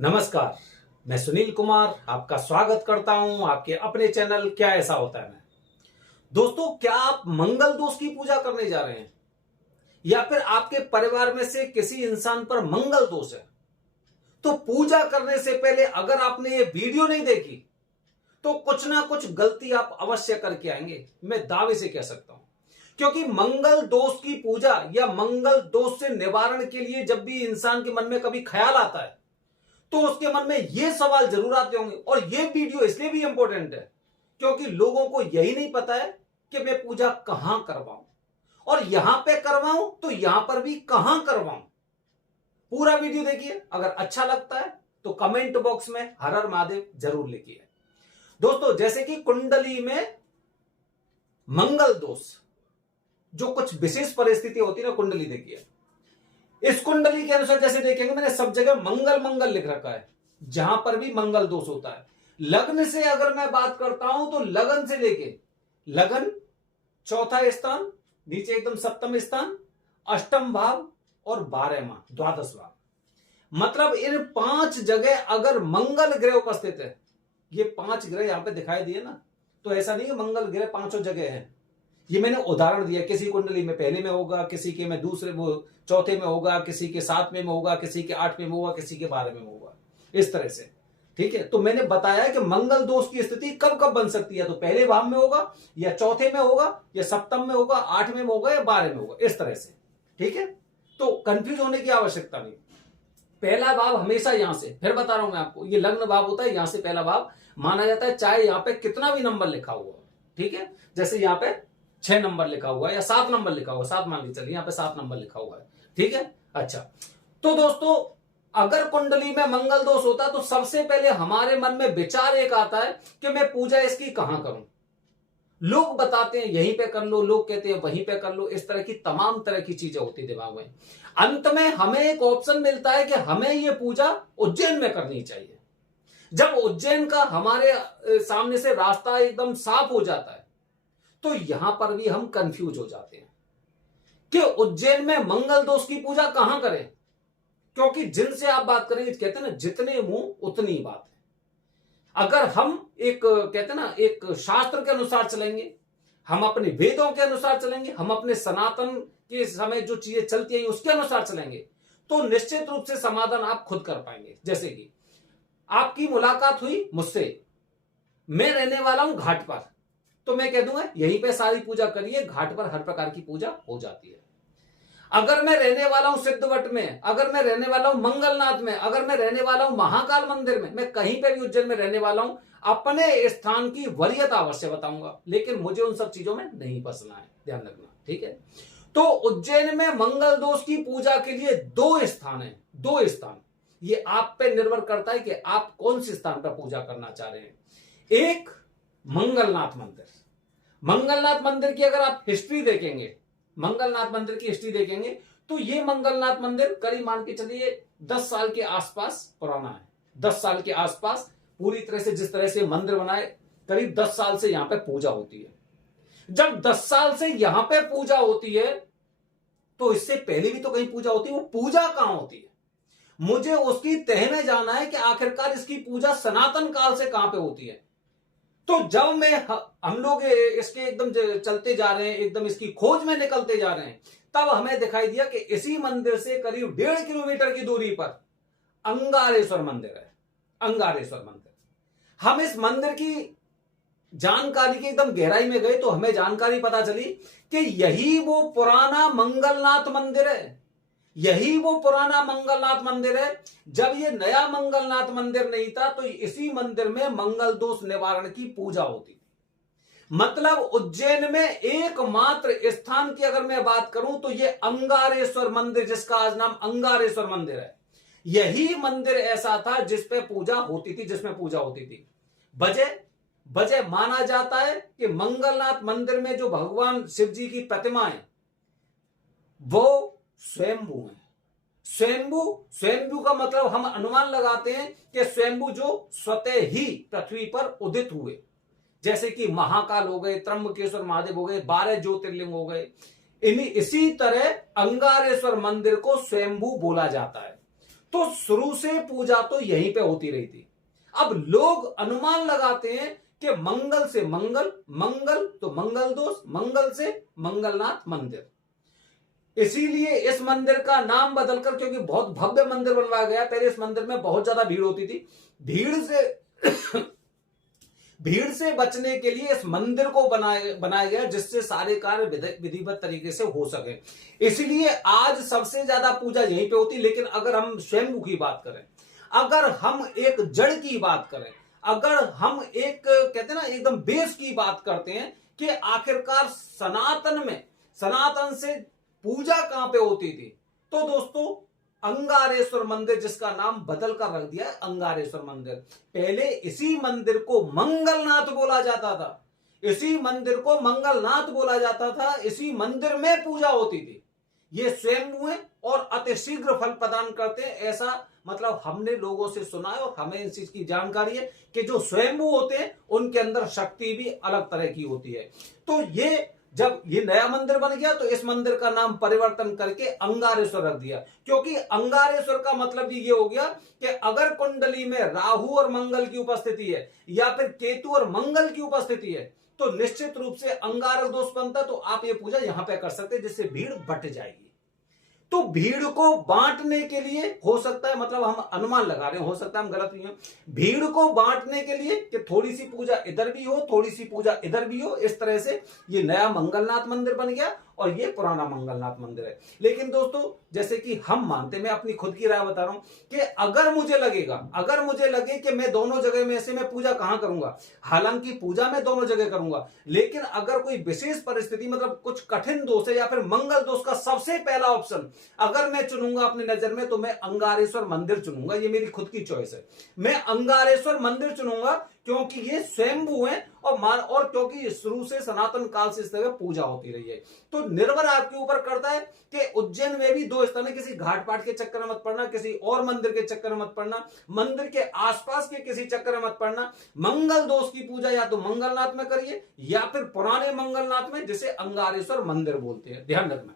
नमस्कार, मैं सुनील कुमार आपका स्वागत करता हूं आपके अपने चैनल क्या ऐसा होता है में। दोस्तों, क्या आप मंगल दोष की पूजा करने जा रहे हैं या फिर आपके परिवार में से किसी इंसान पर मंगल दोष है? तो पूजा करने से पहले अगर आपने ये वीडियो नहीं देखी तो कुछ ना कुछ गलती आप अवश्य करके आएंगे, मैं दावे से कह सकता हूं। क्योंकि मंगल दोष की पूजा या मंगल दोष से निवारण के लिए जब भी इंसान के मन में कभी ख्याल आता है तो उसके मन में यह सवाल जरूर आते होंगे। और यह वीडियो इसलिए भी इंपॉर्टेंट है क्योंकि लोगों को यही नहीं पता है कि मैं पूजा कहां करवाऊं, और यहां पे करवाऊं तो यहां पर भी कहां करवाऊं। पूरा वीडियो देखिए, अगर अच्छा लगता है तो कमेंट बॉक्स में हर हर महादेव जरूर लिखिए। दोस्तों, जैसे कि कुंडली में मंगल दोष, जो कुछ विशेष परिस्थिति होती है ना, कुंडली देखिए, इस कुंडली के अनुसार जैसे देखेंगे मैंने सब जगह मंगल मंगल लिख रखा है, जहां पर भी मंगल दोष होता है। लग्न से अगर मैं बात करता हूं तो लगन से लेके लगन, चौथा स्थान, नीचे एकदम सप्तम स्थान, अष्टम भाव और 12वां, द्वादश भाव, मतलब इन 5 जगह अगर मंगल ग्रह उपस्थित है, ये 5 ग्रह यहां पे दिखाई दिए ना, तो ऐसा नहीं है मंगल ग्रह 5 जगह है। ये मैंने उदाहरण दिया, किसी कुंडली में पहले में होगा, किसी के में दूसरे वो चौथे में होगा, किसी के 7वें में होगा, किसी के 8वें में होगा, किसी के 12वें में होगा, इस तरह से। ठीक है, तो मैंने बताया कि मंगल दोष की स्थिति कब कब बन सकती है, तो पहले भाव में होगा या चौथे में होगा या सप्तम में होगा, 8वें में होगा या 12वें में होगा, इस तरह से। ठीक है, तो कंफ्यूज होने की आवश्यकता नहीं। पहला भाव हमेशा यहां से, फिर बता रहा हूं मैं आपको, ये लग्न भाव होता है, यहां से पहला भाव माना जाता है, चाहे यहां पे कितना भी नंबर लिखा हुआ हो। ठीक है, जैसे यहां पे 6 नंबर लिखा हुआ है या 7 नंबर लिखा हुआ है, 7 मान लीजिए, चलिए यहां पे 7 नंबर लिखा हुआ है। ठीक है, अच्छा, तो दोस्तों अगर कुंडली में मंगल दोष होता है तो सबसे पहले हमारे मन में विचार एक आता है कि मैं पूजा इसकी कहां करूं। लोग बताते हैं यहीं पे कर लो, लोग कहते हैं वहीं पे कर लो, इस तरह की तमाम तरह की चीजें होती दिमाग में। अंत में हमें एक ऑप्शन मिलता है कि हमें यह पूजा उज्जैन में करनी चाहिए। जब उज्जैन का हमारे सामने से रास्ता एकदम साफ हो जाता है तो यहां पर भी हम कंफ्यूज हो जाते हैं कि उज्जैन में मंगल दोष की पूजा कहां करें, क्योंकि जिनसे आप बात करेंगे, कहते हैं ना जितने मुंह उतनी बात है। अगर हम एक कहते हैं ना एक शास्त्र के अनुसार चलेंगे, हम अपने वेदों के अनुसार चलेंगे, हम अपने सनातन के समय जो चीजें चलती हैं उसके अनुसार चलेंगे, तो निश्चित रूप से समाधान आप खुद कर पाएंगे। जैसे कि आपकी मुलाकात हुई मुझसे, मैं रहने वाला हूं घाट पर, तो मैं कह दूंगा यहीं पे सारी पूजा करिए, घाट पर हर प्रकार की पूजा हो जाती है। अगर मैं रहने वाला हूं सिद्धवट में, अगर मैं रहने वाला हूं मंगलनाथ में, अगर मैं रहने वाला हूं महाकाल मंदिर में, मैं कहीं पे भी उज्जैन में रहने वाला हूं, अपने स्थान की वरीयता अवश्य बताऊंगा, लेकिन मुझे उन सब चीजों में नहीं फंसना है, ध्यान रखना। ठीक है, तो उज्जैन में मंगल दोष की पूजा के लिए 2 स्थान है, 2 स्थान। ये आप पे निर्भर करता है कि आप कौन से स्थान पर पूजा करना चाह रहे हैं। एक मंगलनाथ मंदिर, मंगलनाथ मंदिर की अगर आप हिस्ट्री देखेंगे, मंगलनाथ मंदिर की हिस्ट्री देखेंगे तो ये मंगलनाथ मंदिर करीब मान के चलिए 10 साल के आसपास पुराना है। 10 साल के आसपास पूरी तरह से जिस तरह से मंदिर बनाए, करीब 10 साल से यहां पे पूजा होती है। जब 10 साल से यहां पे पूजा होती है तो इससे पहले भी तो कहीं पूजा होती है, वो पूजा कहां होती है, मुझे उसकी तह में जाना है कि आखिरकार इसकी पूजा सनातन काल से कहां पे होती है। तो जब मैं हम लोग इसके एकदम चलते जा रहे हैं, एकदम इसकी खोज में निकलते जा रहे हैं, तब हमें दिखाई दिया कि इसी मंदिर से करीब 1.5 किलोमीटर की दूरी पर अंगारेश्वर मंदिर है। अंगारेश्वर मंदिर, हम इस मंदिर की जानकारी की एकदम गहराई में गए तो हमें जानकारी पता चली कि यही वो पुराना मंगलनाथ मंदिर है, यही वो पुराना मंगलनाथ मंदिर है। जब ये नया मंगलनाथ मंदिर नहीं था तो इसी मंदिर में मंगल दोष निवारण की पूजा होती थी। मतलब उज्जैन में एकमात्र स्थान की अगर मैं बात करूं तो ये अंगारेश्वर मंदिर, जिसका आज नाम अंगारेश्वर मंदिर है, यही मंदिर ऐसा था जिस पे पूजा होती थी, जिसमें पूजा होती थी। वजह माना जाता है कि मंगलनाथ मंदिर में जो भगवान शिव जी की प्रतिमा है वो स्वयंभू है। स्वयंभू का मतलब हम अनुमान लगाते हैं कि स्वयंभू जो स्वतः ही पृथ्वी पर उदित हुए, जैसे कि महाकाल हो गए, त्र्यंबकेश्वर महादेव हो गए, 12 ज्योतिर्लिंग हो गए, इसी तरह अंगारेश्वर मंदिर को स्वयंभू बोला जाता है। तो शुरू से पूजा तो यहीं पे होती रही थी। अब लोग अनुमान लगाते हैं कि मंगल से मंगल, मंगल तो मंगल दोष, मंगल से मंगलनाथ मंदिर, इसीलिए इस मंदिर का नाम बदलकर, क्योंकि बहुत भव्य मंदिर बनवाया गया। पहले इस मंदिर में बहुत ज्यादा भीड़ होती थी, भीड़ से बचने के लिए इस मंदिर को बनाया गया, जिससे सारे कार्य विधिवत तरीके से हो सके। इसलिए आज सबसे ज्यादा पूजा यहीं पे होती। लेकिन अगर हम स्वयंभू की बात करें, अगर हम एक जड़ की बात करें, अगर हम एक कहते हैं ना एकदम बेस की बात करते हैं कि आखिरकार सनातन में, सनातन से पूजा कहां पे होती थी, तो दोस्तों अंगारेश्वर मंदिर, जिसका नाम बदल कर रख दिया है अंगारेश्वर मंदिर। पहले इसी मंदिर को मंगलनाथ बोला जाता था, इसी मंदिर को मंगलनाथ बोला जाता था, इसी मंदिर में पूजा होती थी। ये स्वयंभू है और अतिशीघ्र फल प्रदान करते हैं, ऐसा मतलब हमने लोगों से सुना है और हमें इस चीज की जानकारी है कि जो स्वयंभू होते हैं उनके अंदर शक्ति भी अलग तरह की होती है। तो ये जब ये नया मंदिर बन गया तो इस मंदिर का नाम परिवर्तन करके अंगारेश्वर रख दिया, क्योंकि अंगारेश्वर का मतलब भी ये हो गया कि अगर कुंडली में राहु और मंगल की उपस्थिति है या फिर केतु और मंगल की उपस्थिति है तो निश्चित रूप से अंगारक दोष बनता, तो आप ये पूजा यहां पे कर सकते हैं, जिससे भीड़ बट जाएगी। तो भीड़ को बांटने के लिए हो सकता है, मतलब हम अनुमान लगा रहे हैं, हो सकता है हम गलत नहीं है, भीड़ को बांटने के लिए कि थोड़ी सी पूजा इधर भी हो, थोड़ी सी पूजा इधर भी हो, इस तरह से ये नया मंगलनाथ मंदिर बन गया और ये पुराना मंगलनाथ मंदिर है। लेकिन दोस्तों जैसे कि हम मानते, मैं अपनी खुद की राय बता रहा हूं कि अगर मुझे लगे कि मैं दोनों जगह में से मैं पूजा कहां करूंगा, हालांकि पूजा मैं दोनों जगह करूंगा, लेकिन अगर कोई विशेष परिस्थिति मतलब कुछ कठिन दोष है या फिर मंगल दोष का सबसे पहला ऑप्शन अगर मैं चुनूंगा अपनी नजर में, तो मैं अंगारेश्वर मंदिर चुनूंगा। ये मेरी खुद की चॉइस है, मैं अंगारेश्वर मंदिर चुनूंगा क्योंकि ये स्वयंभू है और क्योंकि शुरू से सनातन काल से इस तरह पूजा होती रही है। तो निर्भर आपके ऊपर करता है कि उज्जैन में भी दो स्थान है, किसी घाट पाट के चक्कर में मत पड़ना, किसी और मंदिर के चक्कर में मत पड़ना, मंदिर के आसपास के किसी चक्कर में मत पड़ना। मंगल दोष की पूजा या तो मंगलनाथ में करिए या फिर पुराने मंगलनाथ में, जिसे अंगारेश्वर मंदिर बोलते हैं। ध्यान रखना।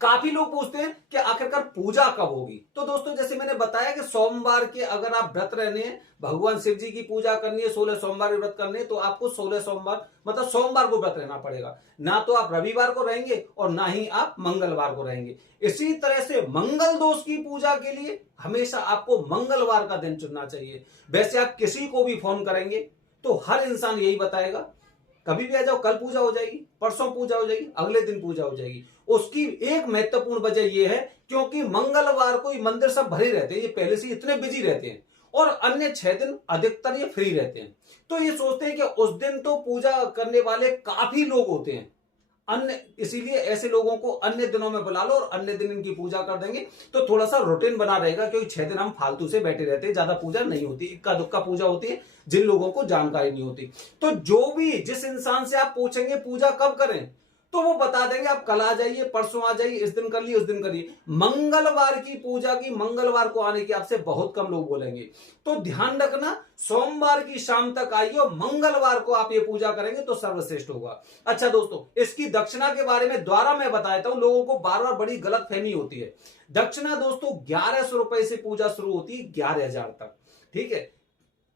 काफी लोग पूछते हैं कि आखिरकार पूजा कब होगी, तो दोस्तों जैसे मैंने बताया कि सोमवार के अगर आप व्रत रहने हैं, भगवान शिव जी की पूजा करनी है, 16 सोमवार व्रत करने हैं, तो आपको 16 सोमवार मतलब सोमवार को व्रत रहना पड़ेगा। ना तो आप रविवार को रहेंगे और ना ही आप मंगलवार को रहेंगे। इसी तरह से मंगल दोष की पूजा के लिए हमेशा आपको मंगलवार का दिन चुनना चाहिए। वैसे आप किसी को भी फोन करेंगे तो हर इंसान यही बताएगा, कभी भी आ जाओ, कल पूजा हो जाएगी, परसों पूजा हो जाएगी, अगले दिन पूजा हो जाएगी। उसकी एक महत्वपूर्ण वजह यह है क्योंकि मंगलवार को ये मंदिर सब भरे रहते हैं, ये पहले से इतने बिजी रहते हैं और अन्य 6 दिन अधिकतर ये फ्री रहते हैं। तो ये सोचते हैं कि उस दिन तो पूजा करने वाले काफी लोग होते हैं, इसीलिए ऐसे लोगों को अन्य दिनों में बुला लो और अन्य दिन इनकी पूजा कर देंगे, तो थोड़ा सा रूटीन बना रहेगा। क्योंकि 6 दिन हम फालतू से बैठे रहते हैं, ज्यादा पूजा नहीं होती, इक्का दुक्का पूजा होती है जिन लोगों को जानकारी नहीं होती। तो जो भी जिस इंसान से आप पूछेंगे पूजा कब करें, तो वो बता देंगे आप कल आ जाइए, परसों आ जाइए, इस दिन कर लिए, उस दिन करिए। मंगलवार की पूजा की मंगलवार को आने की आपसे बहुत कम लोग बोलेंगे। तो ध्यान रखना, सोमवार की शाम तक आइए और मंगलवार को आप ये पूजा करेंगे तो सर्वश्रेष्ठ होगा। अच्छा दोस्तों, इसकी दक्षिणा के बारे में द्वारा मैं बता देता हूं, लोगों को बार बार बड़ी गलत फहमी होती है। दक्षिणा दोस्तों 1100 रुपए से पूजा शुरू होती है 11,000 तक, ठीक है।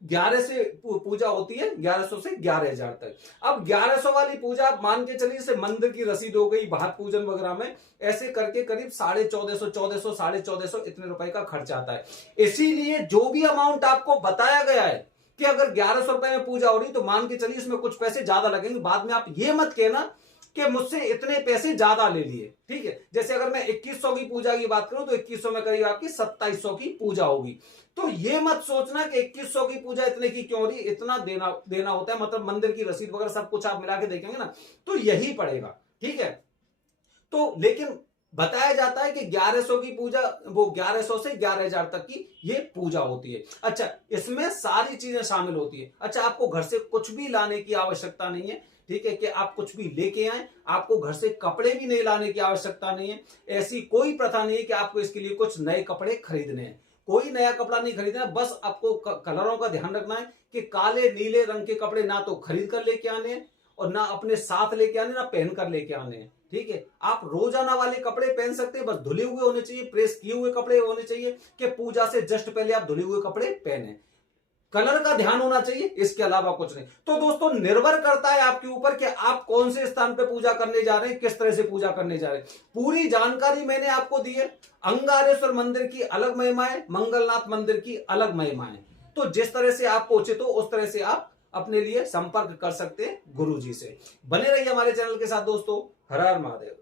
11 से पूजा होती है, 1100 से 11,000 तक। अब 1100 वाली पूजा आप मान के चलिए, जैसे मंदिर की रसीद हो गई, भात पूजन वगैरह में, ऐसे करके करीब 1450, 1400, 1450 इतने रुपए का खर्च आता है। इसीलिए जो भी अमाउंट आपको बताया गया है कि अगर 1100 रुपए में पूजा हो रही तो मान के चलिए इसमें कुछ पैसे ज्यादा लगेंगे। बाद में आप ये मत कहना कि मुझसे इतने पैसे ज्यादा ले लिए, ठीक है। जैसे अगर मैं 2100 की पूजा की बात करूं तो 2100 में करीब आपकी 2700 की पूजा होगी। तो ये मत सोचना कि 2100 की पूजा इतने की क्यों हो रही, इतना देना होता है, मतलब मंदिर की रसीद वगैरह सब कुछ आप मिला के देखेंगे ना तो यही पड़ेगा, ठीक है। तो लेकिन बताया जाता है कि 1100 की पूजा, वो 1100 से 11,000 तक की ये पूजा होती है। अच्छा, इसमें सारी चीजें शामिल होती है। अच्छा, आपको घर से कुछ भी लाने की आवश्यकता नहीं है, ठीक है, कि आप कुछ भी लेके आए, आपको घर से कपड़े भी नहीं लाने की आवश्यकता नहीं है। ऐसी कोई प्रथा नहीं है कि आपको इसके लिए कुछ नए कपड़े खरीदने हैं, कोई नया कपड़ा नहीं खरीदना। बस आपको कलरों का ध्यान रखना है कि काले नीले रंग के कपड़े ना तो खरीद कर लेके आने हैं और ना अपने साथ लेके आने, ना पहन कर लेके आने हैं। ठीक है, आप रोजाना वाले कपड़े पहन सकते हैं, बस धुले हुए होने चाहिए, प्रेस किए हुए कपड़े होने चाहिए कि पूजा से जस्ट पहले आप धुले हुए कपड़े पहने। कलर का ध्यान होना चाहिए, इसके अलावा कुछ नहीं। तो दोस्तों निर्भर करता है आपके ऊपर कि आप कौन से स्थान पे पूजा करने जा रहे हैं, किस तरह से पूजा करने जा रहे हैं। पूरी जानकारी मैंने आपको दी है। अंगारेश्वर मंदिर की अलग महिमा है, मंगलनाथ मंदिर की अलग महिमा है। तो जिस तरह से आप पहुंचे तो उस तरह से आप अपने लिए संपर्क कर सकते हैं गुरु जी से। बने रहिए हमारे चैनल के साथ दोस्तों। हर हर महादेव।